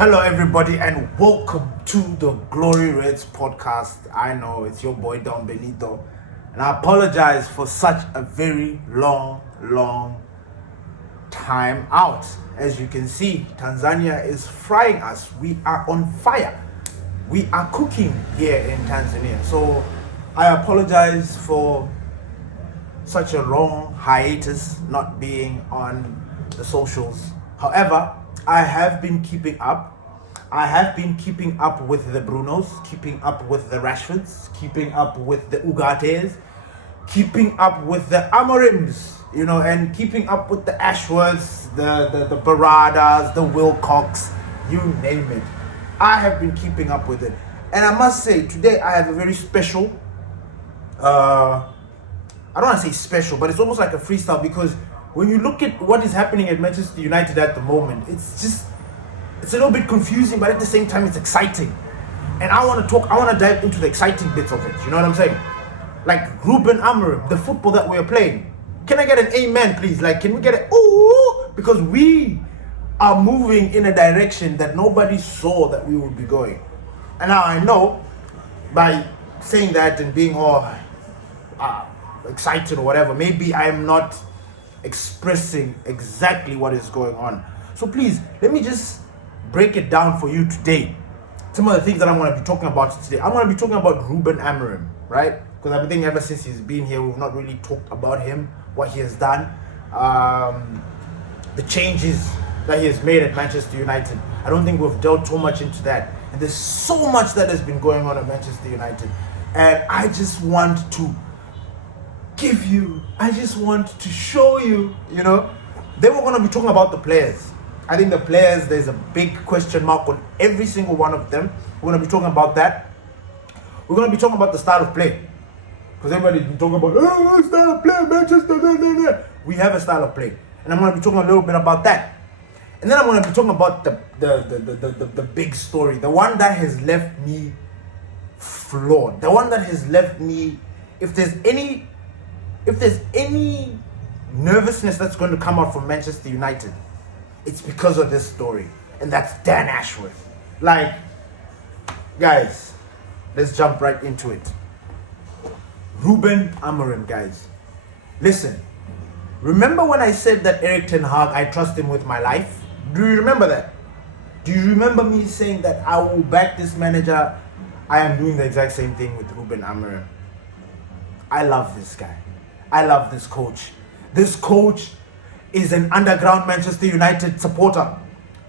Hello, everybody, and welcome to the Glory Reds podcast. I know it's your boy Don Benito, and I apologize for such a very long time out. As you can see, Tanzania is frying us. We are on fire. We are cooking here in Tanzania. So I apologize for such a long hiatus not being on the socials. However, I have been keeping up. I have been keeping up with the Brunos, keeping up with the Rashfords, keeping up with the Ugates, keeping up with the Amorims, and keeping up with the Ashworths, the Baradas, the Wilcox, you name it. I have been keeping up with it. And I must say, today I have a very special, I don't want to say special, but it's almost like a freestyle, because when you look at what is happening at Manchester United at the moment, it's a little bit confusing, but at the same time, it's exciting. And I want to dive into the exciting bits of it. You know what I'm saying? Like Ruben Amorim, the football that we're playing. Can I get an amen, please? Like, can we get an ooh? Because we are moving in a direction that nobody saw that we would be going. And now I know, by saying that and being all excited or whatever, maybe I'm not expressing exactly what is going on. So please, let me just break it down for you today. Some of the things that I'm going to be talking about today. I'm going to be talking about Ruben Amorim, right? Because I've been thinking ever since he's been here, we've not really talked about him, what he has done, the changes that he has made at Manchester United. I don't think we've delved too much into that. And there's so much that has been going on at Manchester United. And I just want to show you, Then we're going to be talking about the players. I think the players, there's a big question mark on every single one of them. We're going to be talking about that. We're going to be talking about the style of play. Because everybody's been talking about, style of play, Manchester, We have a style of play. And I'm going to be talking a little bit about that. And then I'm going to be talking about the big story. The one that has left me floored. The one that has left me, if there's any nervousness that's going to come out from Manchester United, it's because of this story. And that's Dan Ashworth. Like, guys, let's jump right into it. Ruben Amorim, guys. Listen, remember when I said that Eric Ten Hag, I trust him with my life? Do you remember that? Do you remember me saying that I will back this manager? I am doing the exact same thing with Ruben Amorim. I love this guy. I love this coach. This coach is an underground Manchester United supporter.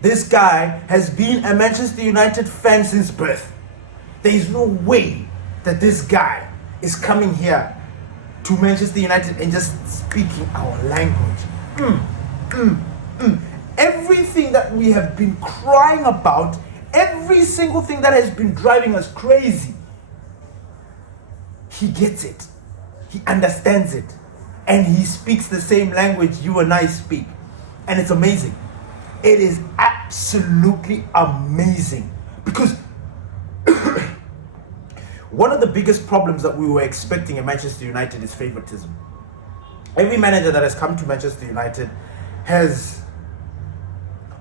This guy has been a Manchester United fan since birth. There is no way that this guy is coming here to Manchester United and just speaking our language. Everything that we have been crying about, every single thing that has been driving us crazy, he gets it. He understands it. And he speaks the same language you and I speak. And it's amazing. It is absolutely amazing. Because one of the biggest problems that we were expecting at Manchester United is favoritism. Every manager that has come to Manchester United has...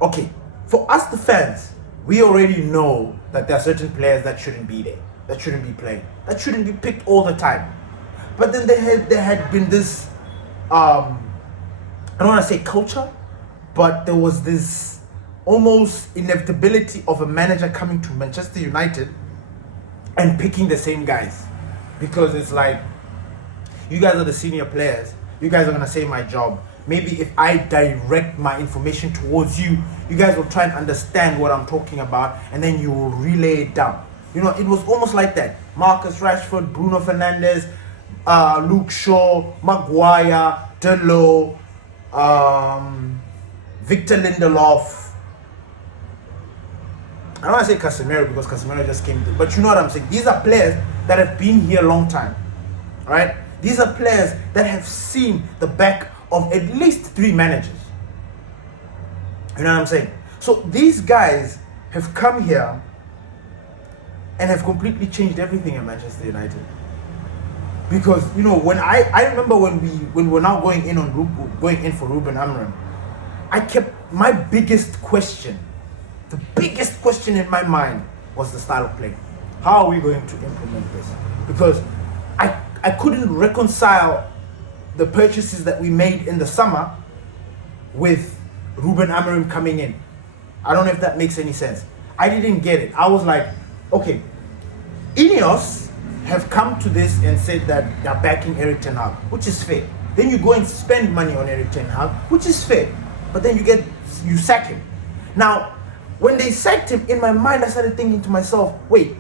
Okay, for us the fans, we already know that there are certain players that shouldn't be there, that shouldn't be playing, that shouldn't be picked all the time. But then there had been this, I don't want to say culture, but there was this almost inevitability of a manager coming to Manchester United and picking the same guys. Because it's like, you guys are the senior players, you guys are going to say my job. Maybe if I direct my information towards you, you guys will try and understand what I'm talking about, and then you will relay it down. It was almost like that. Marcus Rashford, Bruno Fernandes, Luke Shaw, Maguire, Delo, Victor Lindelof. I don't want to say Casemiro because Casemiro just came to, but you know what I'm saying. These are players that have been here a long time, right? These are players that have seen the back of at least 3 managers. You know what I'm saying? So these guys have come here and have completely changed everything in Manchester United. Because when I remember when we were now going in for Ruben Amorim, my biggest question The biggest question in my mind was the style of play. How are we going to implement this? Because I couldn't reconcile the purchases that we made in the summer with Ruben Amorim coming in. I don't know if that makes any sense. I didn't get it. I was like, okay, Ineos have come to this and said that they're backing Erik ten Hag, which is fair. Then you go and spend money on Erik ten Hag, which is fair. But then you sack him. Now, when they sacked him, in my mind I started thinking to myself, wait,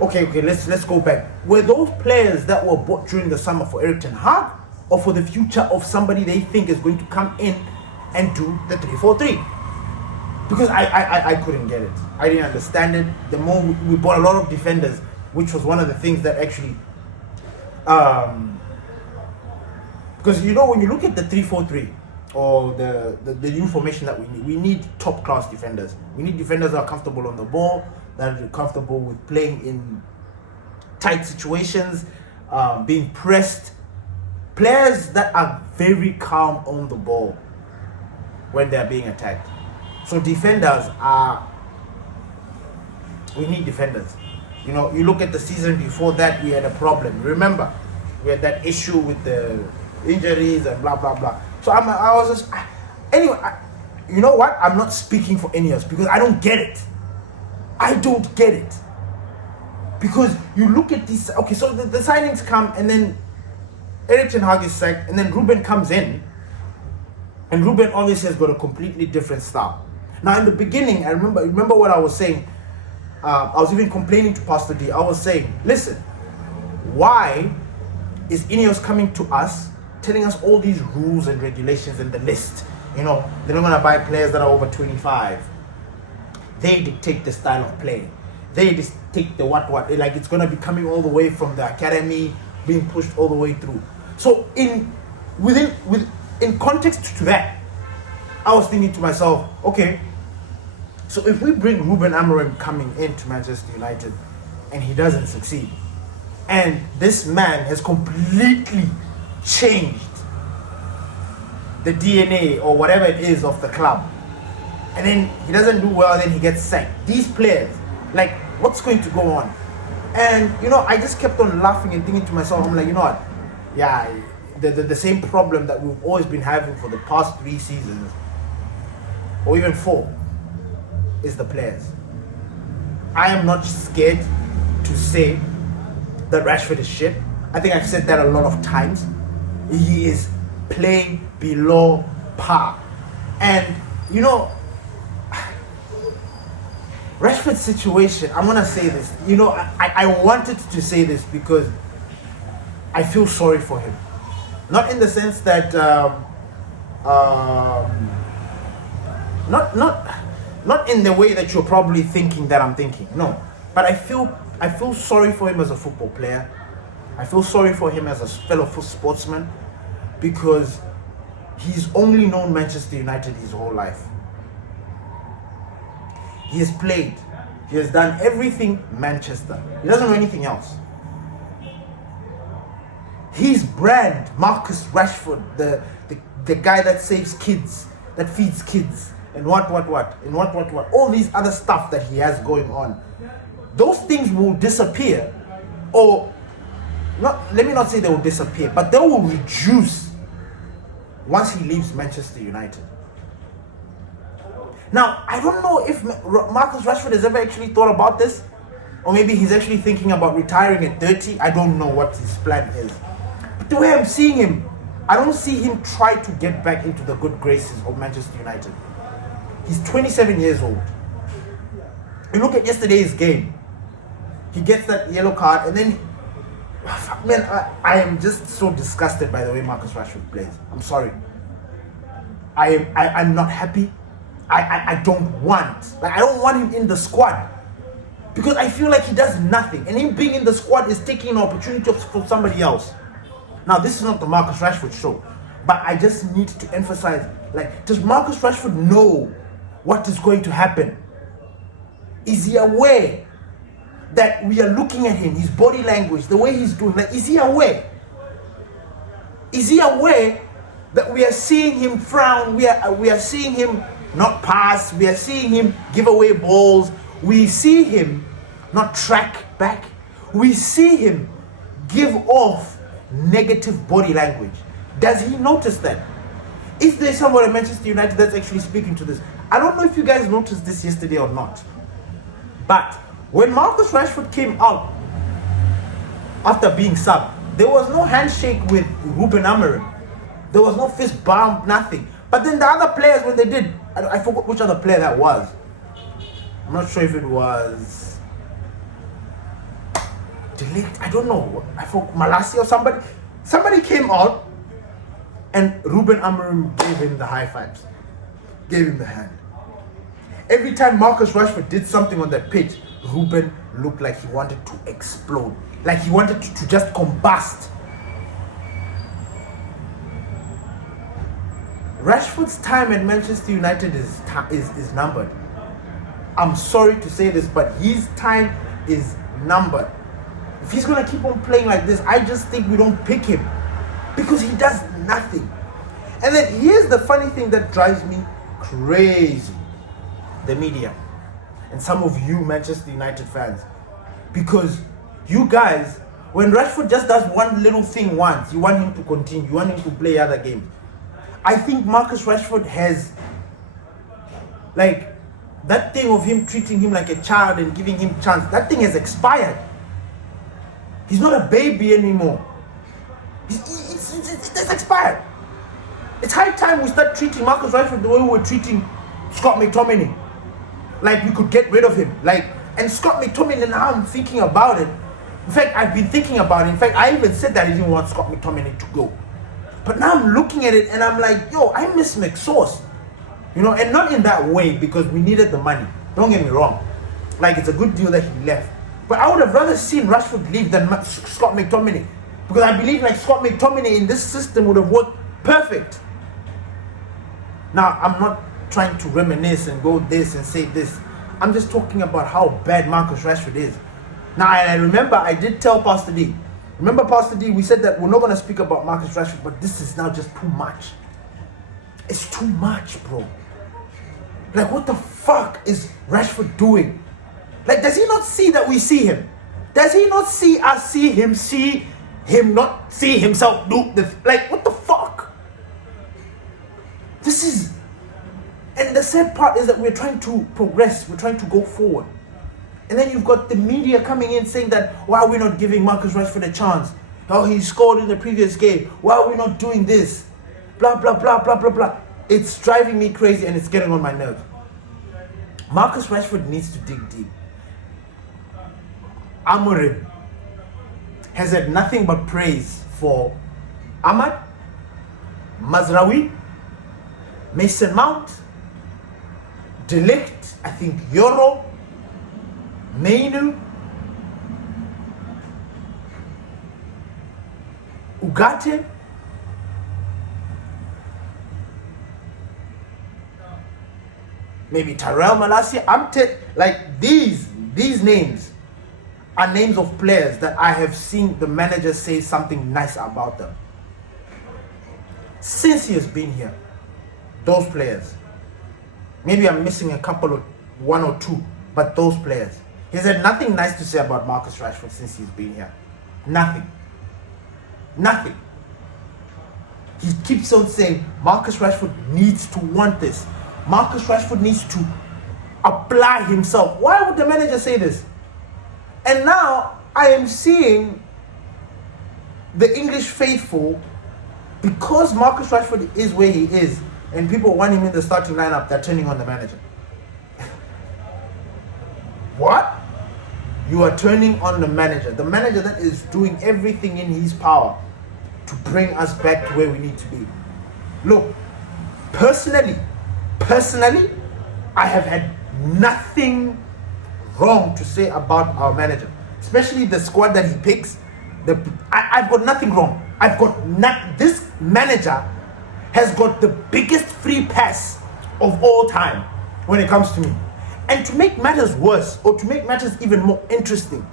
okay, let's go back. Were those players that were bought during the summer for Erik ten Hag, or for the future of somebody they think is going to come in and do the 3-4-3? Because I couldn't get it. I didn't understand it. The more we bought a lot of defenders, which was one of the things that actually, because when you look at the 3-4-3 or the new formation that we need top class defenders. We need defenders that are comfortable on the ball, that are comfortable with playing in tight situations, being pressed. Players that are very calm on the ball when they're being attacked. So defenders we need defenders. You look at the season before that, we had a problem. Remember, we had that issue with the injuries and blah blah blah. So I was just anyway. You know what? I'm not speaking for Ineos because I don't get it. I don't get it because you look at these. Okay, so the signings come and then Erik ten Hag is sacked and then Ruben comes in, and Ruben obviously has got a completely different style. Now in the beginning, I remember what I was saying. I was even complaining to Pastor D. I was saying, listen, why is Ineos coming to us telling us all these rules and regulations and the list? They're not going to buy players that are over 25. They dictate the style of play. They dictate the what. Like it's going to be coming all the way from the academy, being pushed all the way through. So in context to that, I was thinking to myself, okay, so if we bring Ruben Amorim coming into Manchester United and he doesn't succeed, and this man has completely changed the DNA or whatever it is of the club, and then he doesn't do well, then he gets sacked. These players, like, what's going to go on? And I just kept on laughing and thinking to myself, I'm like, you know what? Yeah, the same problem that we've always been having for the past 3 seasons, or even 4, is the players. I am not scared to say that Rashford is shit. I think I've said that a lot of times. He is playing below par. And Rashford's situation, I'm gonna say this. I wanted to say this because I feel sorry for him. Not in the sense that not in the way that you're probably thinking that I'm thinking. No. But I feel sorry for him as a football player. I feel sorry for him as a fellow sportsman because he's only known Manchester United his whole life. He has played. He has done everything Manchester. He doesn't know anything else. His brand, Marcus Rashford, the guy that saves kids, that feeds kids, and what, all these other stuff that he has going on. Those things will disappear, or not. Let me not say they will disappear, but they will reduce once he leaves Manchester United. Now, I don't know if Marcus Rashford has ever actually thought about this, or maybe he's actually thinking about retiring at 30. I don't know what his plan is. But the way I'm seeing him, I don't see him try to get back into the good graces of Manchester United. He's 27 years old. You look at yesterday's game. He gets that yellow card, and then, man, I am just so disgusted by the way Marcus Rashford plays. I'm sorry. I'm not happy. I don't want him in the squad because I feel like he does nothing, and him being in the squad is taking an opportunity for somebody else. Now, this is not the Marcus Rashford show, but I just need to emphasize, does Marcus Rashford know what is going to happen? Is he aware that we are looking at him, his body language, the way he's doing? Is he aware? Is he aware that we are seeing him frown? We are seeing him not pass. We are seeing him give away balls. We see him not track back. We see him give off negative body language. Does he notice that? Is there someone at Manchester United that's actually speaking to this? I don't know if you guys noticed this yesterday or not. But when Marcus Rashford came out after being subbed, there was no handshake with Ruben Amorim. There was no fist bump, nothing. But then the other players, when they did, I forgot which other player that was. I'm not sure if it was Delict, I don't know. I forgot, Malassi or somebody. Somebody came out and Ruben Amorim gave him the high fives. Gave him the hand. Every time Marcus Rashford did something on that pitch, Ruben looked like he wanted to explode. Like he wanted to just combust. Rashford's time at Manchester United is numbered. I'm sorry to say this, but his time is numbered. If he's going to keep on playing like this, I just think we don't pick him. Because he does nothing. And then here's the funny thing that drives me crazy. The media. And some of you Manchester United fans. Because you guys, when Rashford just does one little thing once, you want him to continue. You want him to play other games. I think Marcus Rashford has, like, that thing of him treating him like a child and giving him chance, that thing has expired. He's not a baby anymore. It's expired. It's high time we start treating Marcus Rashford the way we were treating Scott McTominay. Like we could get rid of him. And Scott McTominay, now I'm thinking about it. In fact, I've been thinking about it. In fact, I even said that I didn't want Scott McTominay to go. But now I'm looking at it and I'm like, yo, I miss McSauce. You know, and not in that way because we needed the money. Don't get me wrong. Like, it's a good deal that he left. But I would have rather seen Rashford leave than Scott McTominay. Because I believe like Scott McTominay in this system would have worked perfect. Now, I'm not trying to reminisce and go this and say this. I'm just talking about how bad Marcus Rashford is. Now, and I remember I did tell Pastor D. Remember Pastor D, we said that we're not going to speak about Marcus Rashford, but this is now just too much. It's too much, bro. Like, what the fuck is Rashford doing? Like, does he not see that we see him? Does he not see us see him not see himself do this? Like, what the fuck? This is... And the sad part is that we're trying to progress. We're trying to go forward. And then you've got the media coming in saying that, why are we not giving Marcus Rashford a chance? Oh, he scored in the previous game. Why are we not doing this? Blah, blah, blah, blah, blah, blah. It's driving me crazy and it's getting on my nerves. Marcus Rashford needs to dig deep. Amorim has had nothing but praise for Ahmad, Mazraoui, Mason Mount, Delict, I think Euro, Mainu, Ugarte, maybe Tyrell Malacia. Like these names are names of players that I have seen the manager say something nice about them. Since he has been here, those players. Maybe I'm missing a couple of one or two, but those players. He's had nothing nice to say about Marcus Rashford since he's been here. Nothing. Nothing. He keeps on saying Marcus Rashford needs to want this. Marcus Rashford needs to apply himself. Why would the manager say this? And now I am seeing the English faithful, because Marcus Rashford is where he is and people want him in the starting lineup, they're turning on the manager. What? You are turning on the manager that is doing everything in his power to bring us back to where we need to be. Look, personally, I have had nothing wrong to say about our manager, especially the squad that he picks. I've got nothing wrong. This manager has got the biggest free pass of all time when it comes to me. And to make matters worse, or to make matters even more interesting,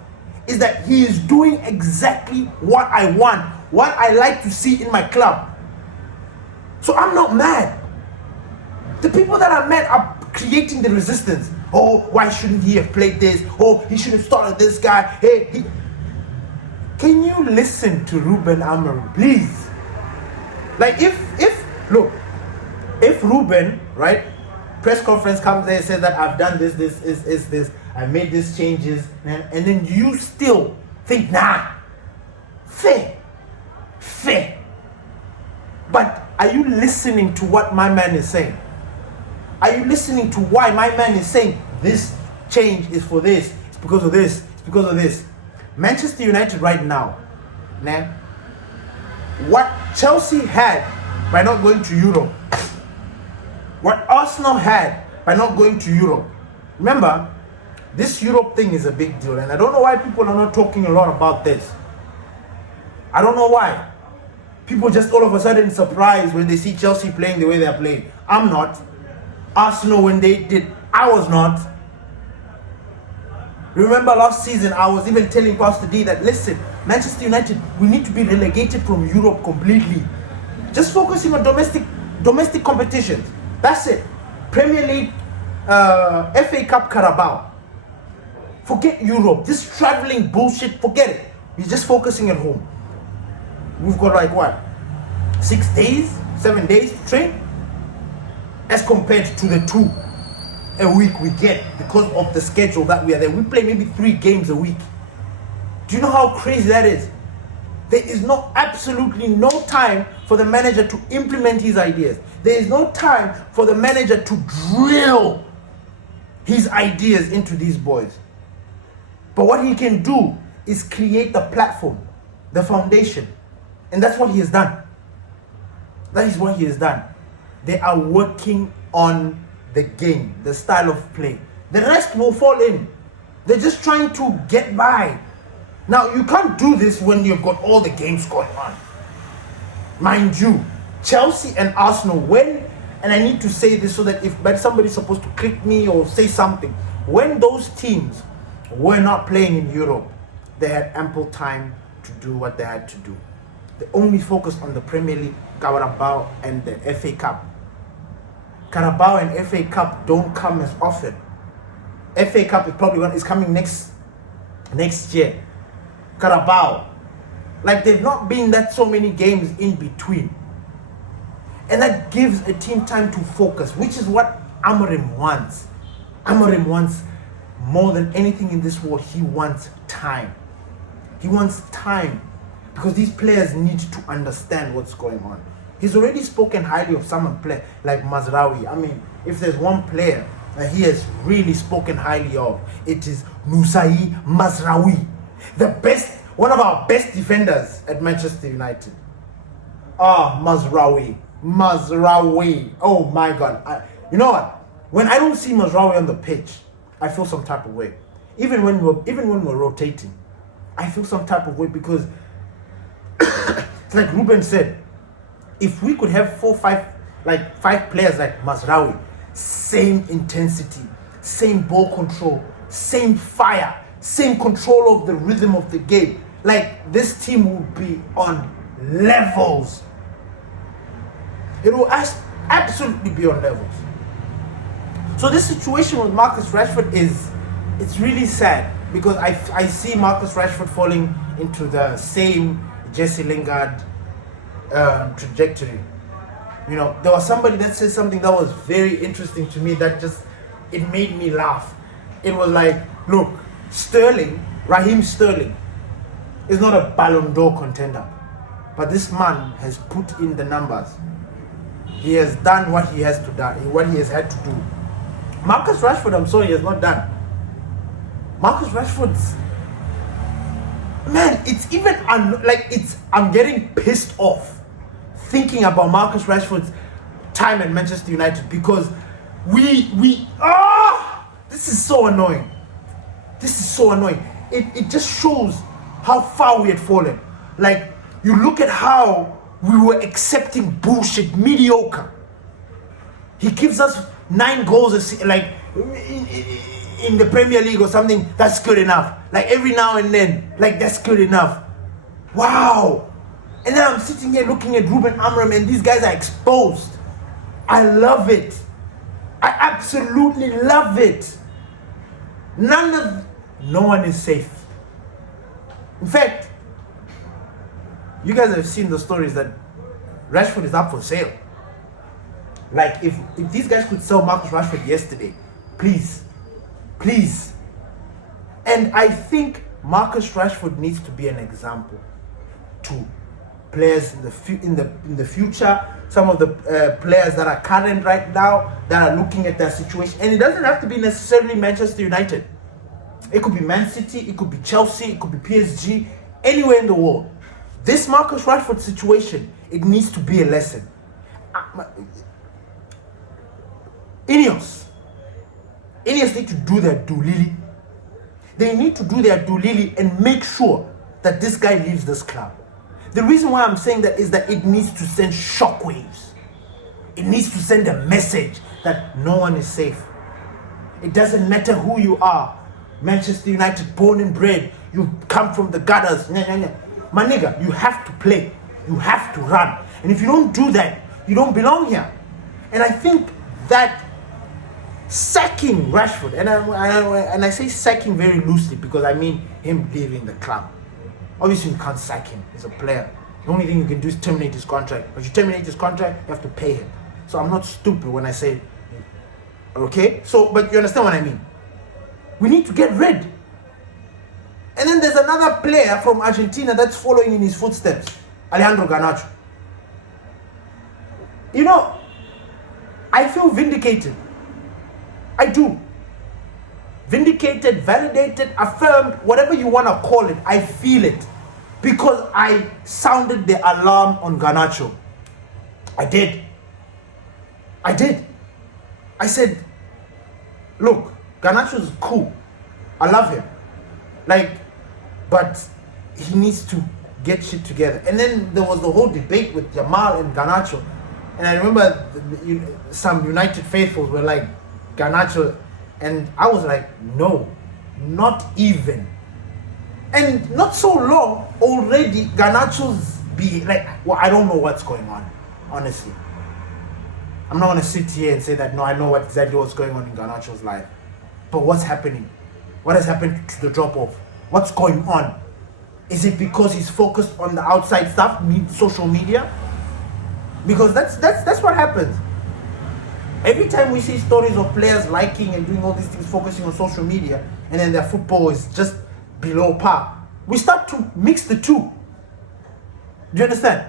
is that he is doing exactly what I want, what I like to see in my club. So I'm not mad. The people that are mad are creating the resistance. Oh, why shouldn't he have played this? Oh, he should have started this guy. Hey, can you listen to Ruben Amorim, please? Like if Ruben, right, press conference comes there and says that I've done this, I made these changes, and then you still think, nah, fair. But are you listening to what my man is saying? Are you listening to why my man is saying this change is for this, it's because of this, it's because of this? Manchester United right now, man, what Chelsea had by not going to Europe, what Arsenal had by not going to Europe. Remember, this Europe thing is a big deal, and I don't know why people are not talking a lot about this. I don't know why. People just all of a sudden surprised when they see Chelsea playing the way they're playing. I'm not. Arsenal, when they did, I was not. Remember last season, I was even telling Pastor D that, listen, Manchester United, we need to be relegated from Europe completely. Just focusing on domestic competitions. That's it. Premier League, FA Cup, Carabao. Forget Europe. This traveling bullshit, forget it. We're just focusing at home. We've got like what? 6 days? 7 days to train? As compared to the 2 a week we get because of the schedule that we are there. We play maybe 3 games a week. Do you know how crazy that is? There is absolutely no time for the manager to implement his ideas. There is no time for the manager to drill his ideas into these boys. But what he can do is create the platform, the foundation. And that's what he has done. That is what he has done. They are working on the game, the style of play. The rest will fall in. They're just trying to get by. Now, you can't do this when you've got all the games going on. Mind you, Chelsea and Arsenal, and I need to say this so that if somebody's supposed to click me or say something, when those teams were not playing in Europe, they had ample time to do what they had to do. They only focused on the Premier League, Carabao, and the FA Cup. Carabao and FA Cup don't come as often. FA Cup is coming next year. Carabao, like they've not been that so many games in between, and that gives a team time to focus, which is what Amorim wants. Amorim wants more than anything in this world. He wants time. He wants time because these players need to understand what's going on. He's already spoken highly of some player like Mazraoui. I mean, if there's one player that he has really spoken highly of, it is Noussair Mazraoui, one of our best defenders at Manchester United. Mazraoui. Oh my God. You know what? When I don't see Mazraoui on the pitch, I feel some type of way. Even when we're rotating, I feel some type of way because it's like Ruben said, if we could have 5 players like Mazraoui, same intensity, same ball control, same fire, same control of the rhythm of the game, like this team would be on levels. It will absolutely be on levels. So this situation with Marcus Rashford it's really sad because I see Marcus Rashford falling into the same Jesse Lingard trajectory. You know, there was somebody that said something that was very interesting to me that it made me laugh. It was like, look, Raheem Sterling is not a Ballon d'Or contender, but this man has put in the numbers. He has done what he has had to do. Marcus Rashford, I'm sorry, he has not done. Marcus Rashford's, man, it's even I'm getting pissed off thinking about Marcus Rashford's time at Manchester United because this is so annoying. This is so annoying. It just shows how far we had fallen. Like, you look at how we were accepting bullshit, mediocre. He gives us 9 goals in the Premier League or something. That's good enough. Like every now and then, that's good enough. Wow. And then I'm sitting here looking at Ruben Amorim and these guys are exposed. I love it. absolutely love it. No one is safe. In fact, you guys have seen the stories that Rashford is up for sale. Like, if these guys could sell Marcus Rashford yesterday, please. And I think Marcus Rashford needs to be an example to players in the future. Some of the players that are current right now that are looking at their situation, and it doesn't have to be necessarily Manchester United. It could be Man City, it could be Chelsea, it could be PSG, anywhere in the world. This Marcus Rashford situation, it needs to be a lesson. Ineos need to do their due lily. They need to do their due lily and make sure that this guy leaves this club. The reason why I'm saying that is that it needs to send shockwaves. It needs to send a message that no one is safe. It doesn't matter who you are. Manchester United, born and bred. You come from the gutters. My nigga, you have to play. You have to run. And if you don't do that, you don't belong here. And I think that sacking Rashford, and I say sacking very loosely because I mean him leaving the club. Obviously, you can't sack him. He's a player. The only thing you can do is terminate his contract. But you terminate his contract, you have to pay him. So I'm not stupid when I say, okay? So, but you understand what I mean? We need to get rid. And then there's another player from Argentina that's following in his footsteps, Alejandro Garnacho. You know, I feel vindicated. I do. Vindicated, validated, affirmed, whatever you want to call it, I feel it. Because I sounded the alarm on Garnacho. I did. I said, look, Garnacho's cool. I love him. But he needs to get shit together. And then there was the whole debate with Jamal and Garnacho. And I remember some United faithfuls were like, Garnacho, and I was like, no, not even. And not so long already, Garnacho's I don't know what's going on, honestly. I'm not gonna sit here and say that no, I know exactly what's going on in Garnacho's life. But what's happening? What has happened to the drop-off? What's going on? Is it because he's focused on the outside stuff, social media? Because that's what happens. Every time we see stories of players liking and doing all these things, focusing on social media, and then their football is just below par, we start to mix the two. Do you understand?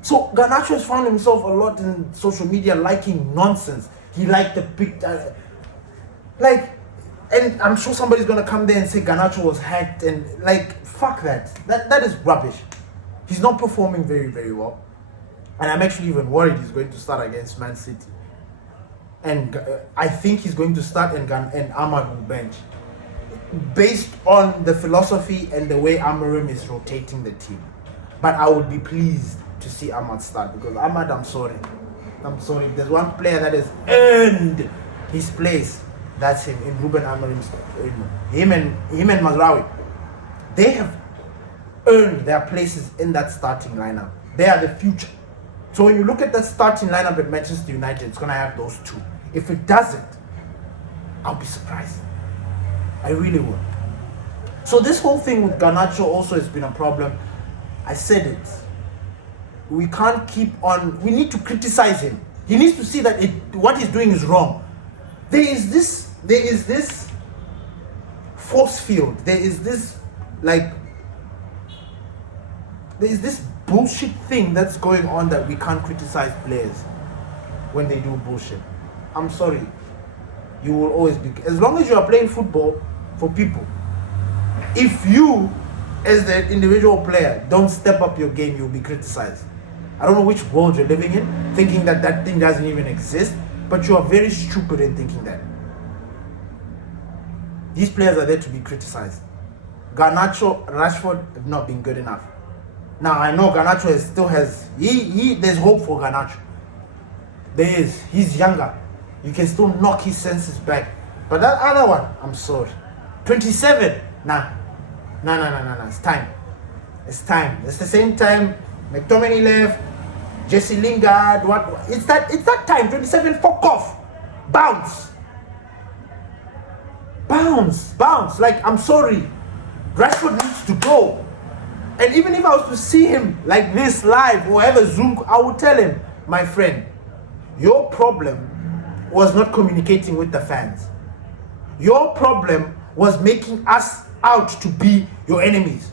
So Garnacho has found himself a lot in social media liking nonsense. He liked the picture, and I'm sure somebody's gonna come there and say Garnacho was hacked, and fuck that. That is rubbish. He's not performing very, very well, and I'm actually even worried he's going to start against Man City. And I think he's going to start and Ahmad will bench, based on the philosophy and the way Amorim is rotating the team. But I would be pleased to see Ahmad start, because Ahmad, I'm sorry. If there's one player that has earned his place, that's him, in Ruben Amorim's him and Mazraoui. They have earned their places in that starting lineup. They are the future. So when you look at that starting lineup at Manchester United, it's going to have those two. If it doesn't, I'll be surprised. I really will. So this whole thing with Garnacho also has been a problem. I said it. We can't keep on. We need to criticize him. He needs to see that what he's doing is wrong. There is this force field. There is this bullshit thing that's going on, that we can't criticize players when they do bullshit. I'm sorry. You will always be, as long as you are playing football for people. If you, as the individual player, don't step up your game, you'll be criticized. I don't know which world you're living in, thinking that thing doesn't even exist, but you are very stupid in thinking that. These players are there to be criticized. Garnacho, Rashford have not been good enough. Now I know Garnacho still has, there's hope for Garnacho. There is. He's younger. You can still knock his senses back. But that other one, I'm sorry. 27, nah. It's time. It's the same time McTominay left, Jesse Lingard. It's that time. 27, fuck off. bounce. Like, I'm sorry, Rashford needs to go. And even if I was to see him like this live or ever Zoom, I would tell him, my friend, your problem was not communicating with the fans. Your problem was making us out to be your enemies.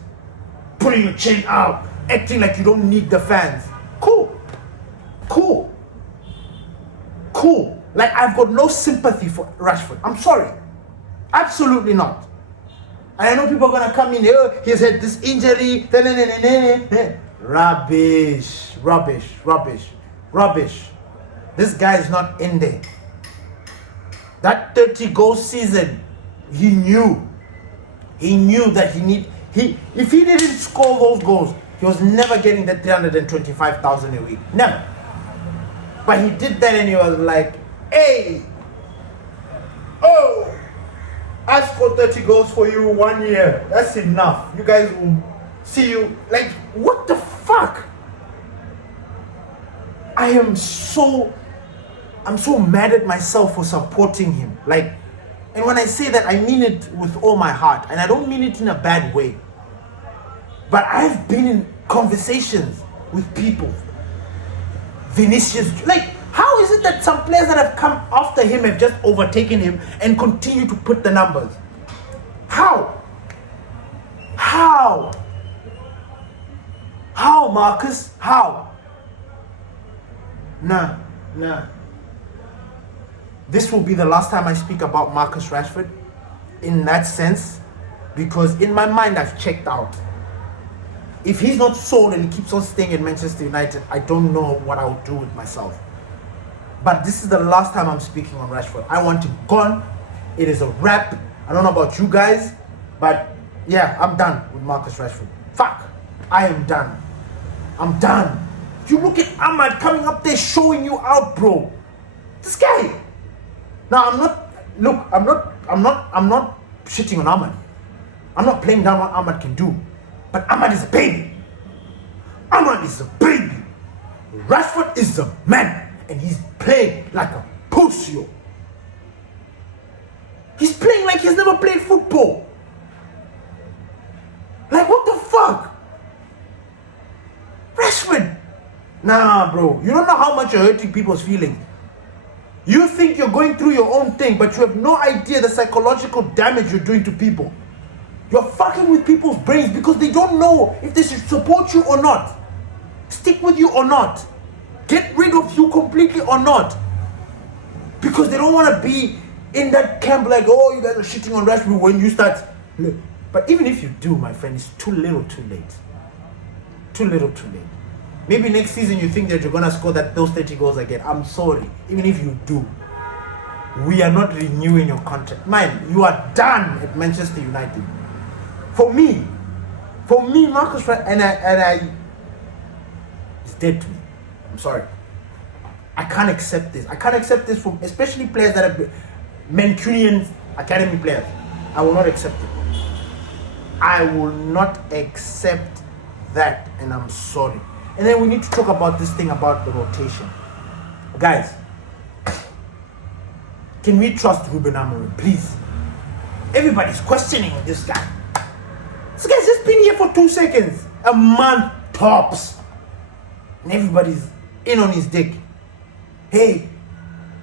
Putting your chin out, acting like you don't need the fans. Cool. Like, I've got no sympathy for Rashford. I'm sorry. Absolutely not. And I know people are going to come in here, he's had this injury. Rubbish. This guy is not in there. That 30-goal season, he knew that if he didn't score those goals, he was never getting that 325,000 a week. Never. But he did that and he was like, hey, oh, I scored 30 goals for you 1 year. That's enough. You guys will see you. Like, what the fuck? I'm so mad at myself for supporting him. Like, and when I say that, I mean it with all my heart. And I don't mean it in a bad way. But I've been in conversations with people. Vinicius, like, how is it that some players that have come after him have just overtaken him and continue to put the numbers? How, Marcus? How? Nah. This will be the last time I speak about Marcus Rashford in that sense, because in my mind I've checked out. If he's not sold and he keeps on staying in Manchester United, I don't know what I'll do with myself. But this is the last time I'm speaking on Rashford. I want him gone. It is a wrap. I don't know about you guys, but yeah, I'm done with Marcus Rashford. Fuck. I am done. I'm done. You look at Ahmad coming up there showing you out, bro. This guy. Now, I'm not shitting on Ahmad. I'm not playing down what Ahmad can do. But Ahmad is a baby. Rashford is a man. And he's playing like a pussy. He's playing like he's never played football. Like, what the fuck? Rashford. Nah, bro. You don't know how much you're hurting people's feelings. You think you're going through your own thing, but you have no idea the psychological damage you're doing to people. You're fucking with people's brains because they don't know if they should support you or not. Stick with you or not. Get rid of you completely or not. Because they don't want to be in that camp like, oh, you guys are shitting on Rashford when you start. But even if you do, my friend, it's too little too late. Too little too late. Maybe next season you think that you're going to score those 30 goals again. I'm sorry. Even if you do, we are not renewing your contract. Man, you are done at Manchester United. For me, Marcus Rashford, and I, it's dead to me. I'm sorry. I can't accept this. I can't accept this from especially players that are Mancunian academy players. I will not accept it. I will not accept that, and I'm sorry. And then we need to talk about this thing about the rotation. Guys, can we trust Ruben Amorim, please? Everybody's questioning this guy. This guy's just been here for 2 seconds. A month tops. And everybody's in on his dick. Hey,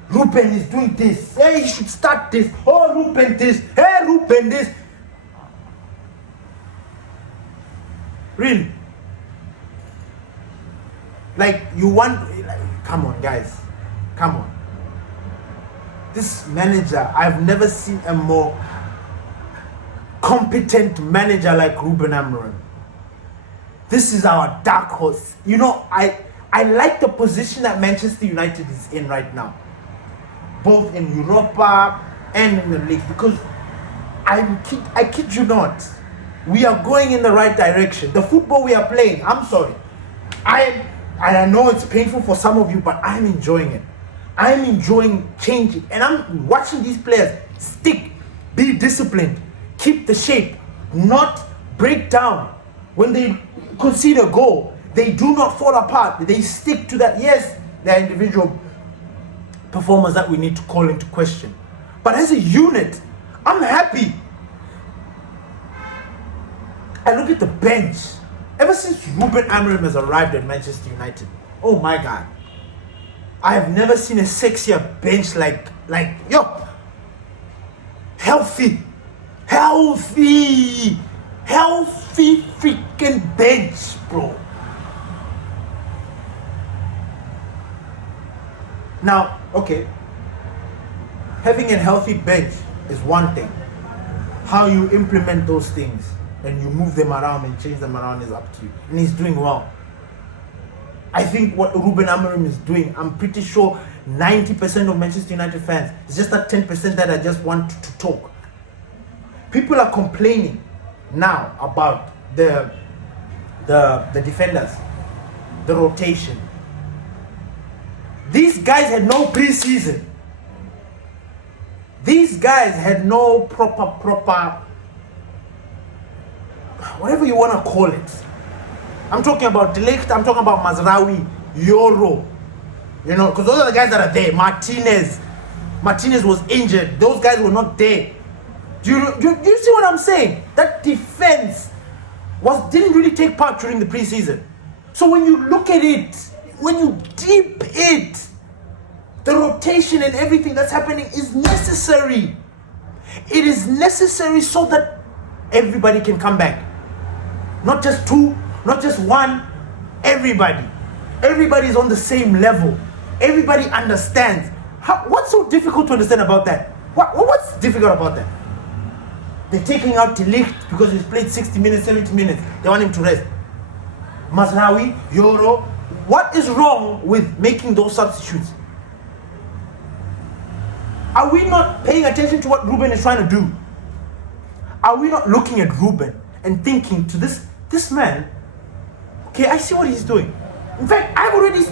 Ruben is doing this. Hey, he should start this. Oh, Ruben this. Hey, Ruben this. Really? Like, you want... come on, guys. Come on. This manager, I've never seen a more competent manager like Ruben Amorim. This is our dark horse. You know, I like the position that Manchester United is in right now, both in Europa and in the league, because I kid you not, we are going in the right direction. The football we are playing, I'm sorry, I know it's painful for some of you, but I'm enjoying it. I'm enjoying changing, and I'm watching these players stick, be disciplined, keep the shape, not break down. When they concede a goal, they do not fall apart. They stick to that. Yes, their individual performers that we need to call into question. But as a unit, I'm happy. I look at the bench. Ever since Ruben Amorim has arrived at Manchester United, oh my God, I have never seen a sexier bench like healthy freaking bench, bro. Now, okay, having a healthy bench is one thing. How you implement those things and you move them around and change them around is up to you. And he's doing well. I think what Ruben Amorim is doing, I'm pretty sure 90% of Manchester United fans, it's just that 10% that I just want to talk. People are complaining now about the defenders, the rotation. These guys had no preseason. These guys had no proper, whatever you want to call it. I'm talking about De Ligt, I'm talking about Mazraoui, Yoro. You know, because those are the guys that are there. Martinez was injured. Those guys were not there. Do you see what I'm saying? That defense didn't really take part during the preseason. So when you look at it, when you deep it, the rotation and everything that's happening is necessary. It is necessary so that everybody can come back. Not just two, not just one, everybody. Everybody's on the same level. Everybody understands. What's so difficult to understand about that? What's difficult about that? They're taking out De Ligt because he's played 60 minutes, 70 minutes. They want him to rest. Mazraoui, Yoro. What is wrong with making those substitutes? Are we not paying attention to what Ruben is trying to do? Are we not looking at Ruben and thinking to this man, okay, I see what he's doing. In fact, I've already,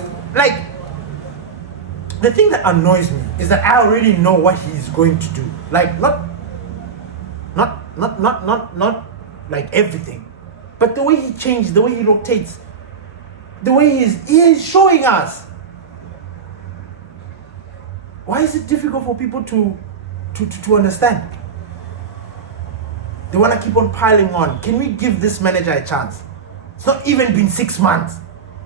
the thing that annoys me is that I already know what he's going to do. Not like everything, but the way he changes, the way he rotates, the way he is showing us. Why is it difficult for people to understand? They want to keep on piling on. Can we give this manager a chance? It's not even been 6 months.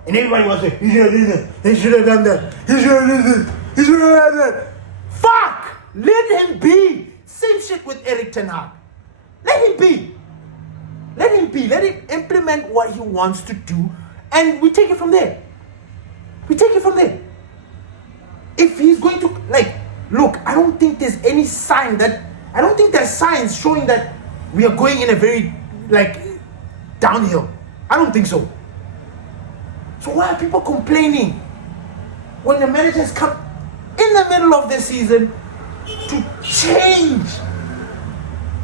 And everybody was saying, he should have done that. He should have done this. He should have done that. Fuck! Let him be. Same shit with Erik ten Hag. Let him be. Let him be. Let him implement what he wants to do. And we take it from there. We take it from there. If he's going to, look, I don't think there's any sign I don't think there's signs showing that we are going in a very, downhill. I don't think so. So why are people complaining when the manager has come in the middle of the season to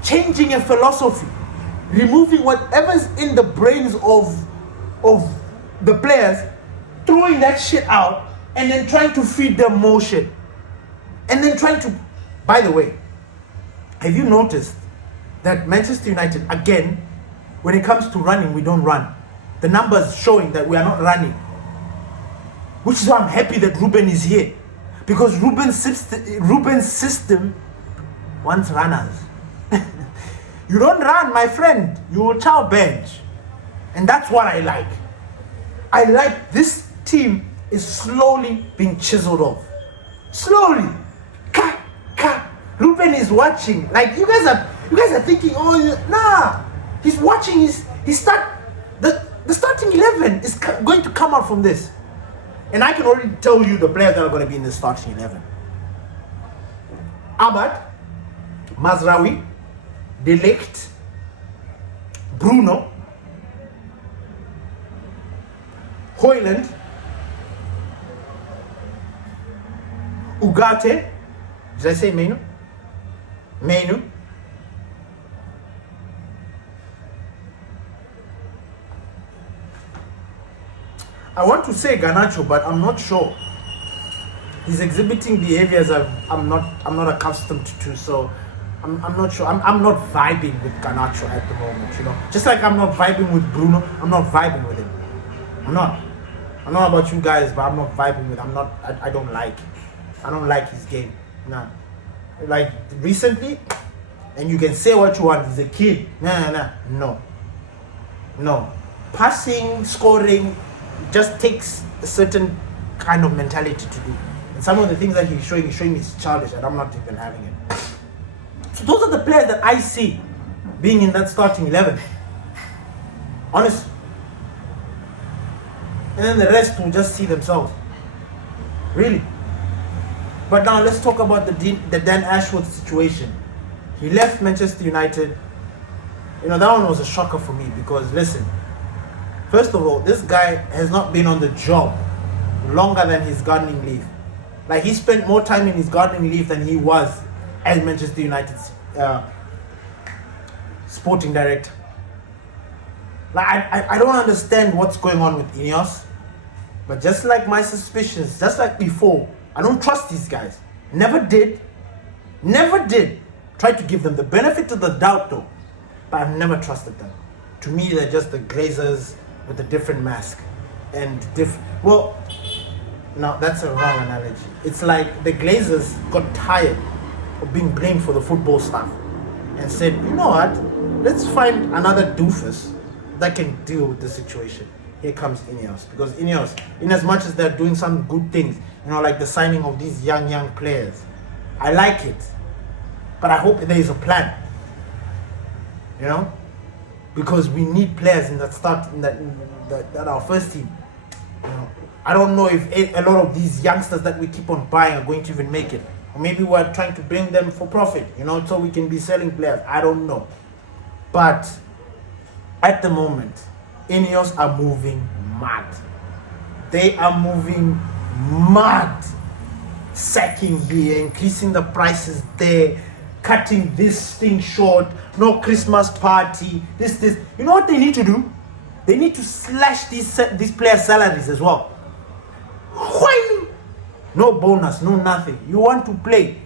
changing a philosophy, removing whatever's in the brains of the players, throwing that shit out, and then trying to feed them more shit. And then trying to... By the way, have you noticed that Manchester United, again, when it comes to running, we don't run. The numbers showing that we are not running. Which is why I'm happy that Ruben is here. Because Ruben's system wants runners. You don't run, my friend. You will chow bench. And that's what I like. I like this team is slowly being chiseled off. Slowly. Ruben is watching. You guys are thinking, nah. He's watching the starting 11 is going to come out from this. And I can already tell you the players that are going to be in the starting 11. Ahmad, Mazraoui, De Ligt, Bruno, Højlund, Ugarte, did I say Menu? Menu. I want to say Garnacho, but I'm not sure. He's exhibiting behaviors I'm not accustomed to, so I'm not sure. I'm not vibing with Garnacho at the moment, you know. Just like I'm not vibing with Bruno, I'm not vibing with him. I'm not. I don't know about you guys, but I'm not vibing with him. I don't like it. I don't like his game. Nah. Like recently, and you can say what you want, he's a kid. No. Passing, scoring, just takes a certain kind of mentality to do. And some of the things that he's showing is childish, and I'm not even having it. So those are the players that I see being in that starting 11. Honestly. And then the rest will just see themselves. Really. But now let's talk about the Dan Ashworth situation. He left Manchester United. That one was a shocker for me because, listen, first of all, this guy has not been on the job longer than his gardening leave. Like, he spent more time in his gardening leave than he was as Manchester United's sporting director. Like, I don't understand what's going on with Ineos. But just like my suspicions, just like before, I don't trust these guys. Never did. Tried to give them the benefit of the doubt though. But I've never trusted them. To me, they're just the Glazers with a different mask. Well, no, that's a wrong analogy. It's like the Glazers got tired of being blamed for the football stuff and said, you know what, let's find another doofus that can deal with the situation. Here comes Ineos. Because Ineos, in as much as they're doing some good things, like the signing of these young players, I like it. But I hope there is a plan. Because we need players in that start, in that our first team. I don't know if a lot of these youngsters that we keep on buying are going to even make it. Or maybe we're trying to bring them for profit, so we can be selling players. I don't know. But at the moment, Ineos are moving mad. They are moving mad. Sacking here, increasing the prices there, cutting this thing short, no Christmas party, this. You know what they need to do? They need to slash these players' salaries as well. Why? No bonus, no nothing. You want to play.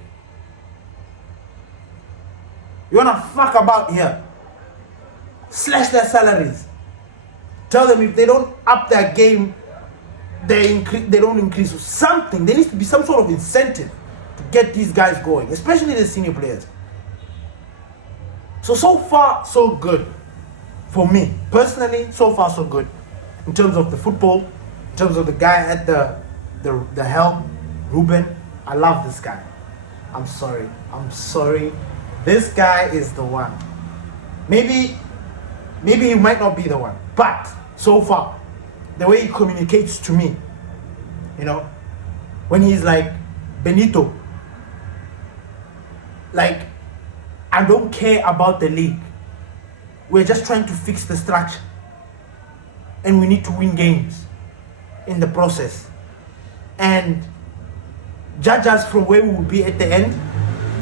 You want to fuck about here. Slash their salaries. Tell them if they don't up their game, they don't increase something. There needs to be some sort of incentive to get these guys going, especially the senior players. So far, so good. For me, personally, so far, so good. In terms of the football, in terms of the guy at the helm, Ruben, I love this guy. I'm sorry. This guy is the one. Maybe he might not be the one, but so far, the way he communicates to me, when he's like, Benito, like, I don't care about the league. We're just trying to fix the structure. And we need to win games in the process. And judge us from where we will be at the end,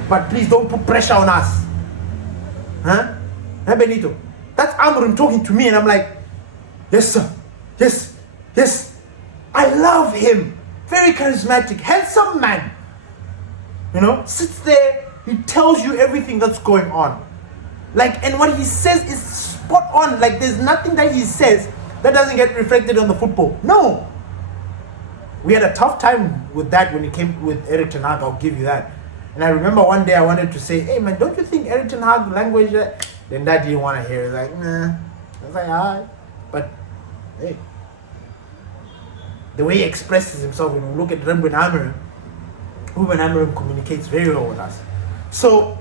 but please don't put pressure on us. Huh, Benito? That's Amorim talking to me, and I'm like, yes, sir. Yes. I love him. Very charismatic, handsome man. Sits there, he tells you everything that's going on. Like, and what he says is spot on. Like, there's nothing that he says that doesn't get reflected on the football. No. We had a tough time with that when he came with Erik ten Hag, I'll give you that. And I remember one day I wanted to say, hey man, don't you think Erik ten Hag language? Then that didn't want to hear it. Like, nah. I was like, alright. But, hey. The way he expresses himself, when we look at Ruben Amorim communicates very well with us. So,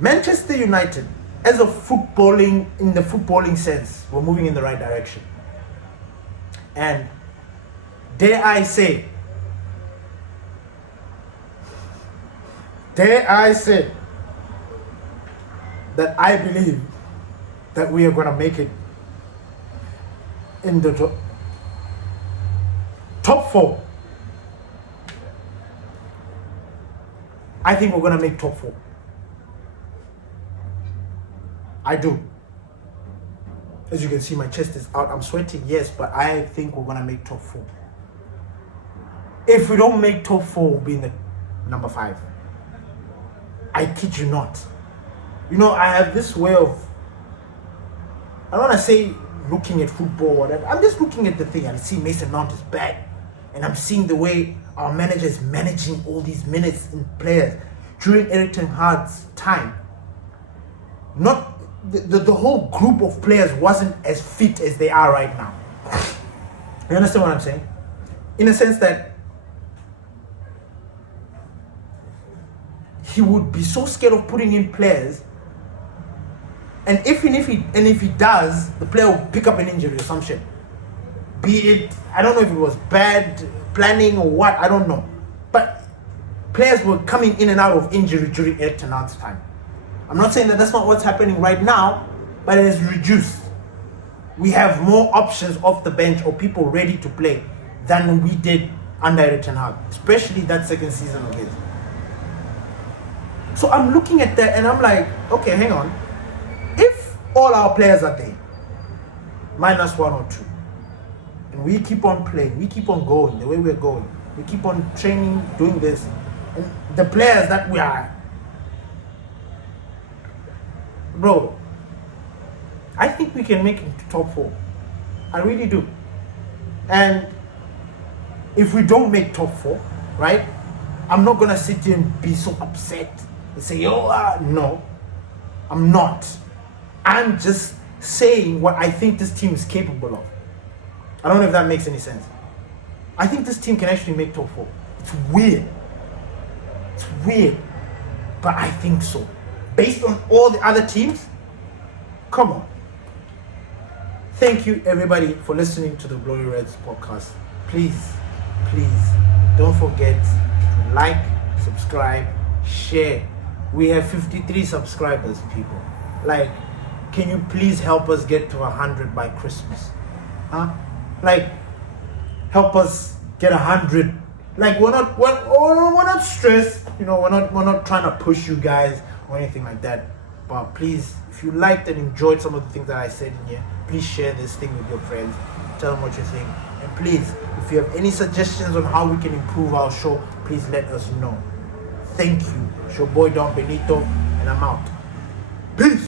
Manchester United, as in the footballing sense, we're moving in the right direction. And dare I say that I believe that we are going to make it in the top 4. I think we're going to make top 4. I do. As you can see, my chest is out. I'm sweating, yes, but I think we're going to make top 4. If we don't make top 4, we'll be in the number 5. I kid you not. I have this way of, I don't want to say looking at football or whatever. I'm just looking at the thing. I see Mason Mount is bad. And I'm seeing the way our manager is managing all these minutes in players during Erik ten Hag's time. Not the whole group of players wasn't as fit as they are right now. You understand what I'm saying? In a sense that he would be so scared of putting in players, and if he does, the player will pick up an injury or some shit. Be it, I don't know if it was bad planning or what, I don't know. But players were coming in and out of injury during Erik ten Hag's time. I'm not saying that that's not what's happening right now, but it is reduced. We have more options off the bench or people ready to play than we did under Erik ten Hag, especially that second season of his. So I'm looking at that and I'm like, okay, hang on. If all our players are there, minus one or two, and we keep on playing, we keep on going the way we're going, we keep on training, doing this, and the players that we are, bro, I think we can make it to top 4. I really do. And if we don't make top 4, right, I'm not gonna sit here and be so upset and say, no, I'm not. I'm just saying what I think this team is capable of. I don't know if that makes any sense. I think this team can actually make top 4. It's weird. It's weird, but I think so. Based on all the other teams, come on. Thank you everybody for listening to the Glory Reds podcast. Please don't forget to like, subscribe, share. We have 53 subscribers, people. Like, can you please help us get to 100 by Christmas? Like, help us get 100. Like, we're not stressed. You know, we're not trying to push you guys or anything like that. But please, if you liked and enjoyed some of the things that I said in here, please share this thing with your friends. Tell them what you think. And please, if you have any suggestions on how we can improve our show, please let us know. Thank you. It's your boy Don Benito, and I'm out. Peace.